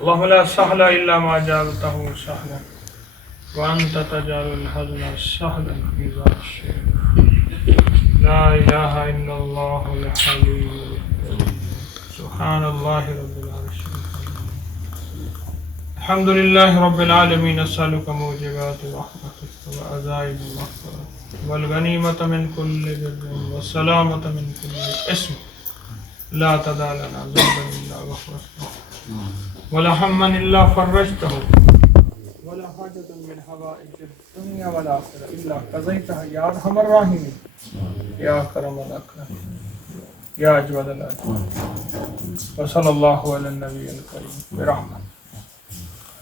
اللهم لا سهل إلا ما جعلته سهلا وأنت تجعل الحزن سهلا إذا شئت. لا إله إلا الله الحليم الكريم. سبحان الله رب العرش العظيم. الحمد لله رب العالمين. أسألك موجبات رحمتك وعزائم مغفرتك والغنيمة من كل بر والسلامة من كل إثم. لا تدع لنا ذنبا إلا غفرته ولا هما إلا فرجته ولا حاجة من حوائج الدنيا والآخرة إلا قضيتها يا أرحم الراحمين يا أكرم الأكرمين يا أجود الأجودين. وصلى الله على النبي الكريم برحمته.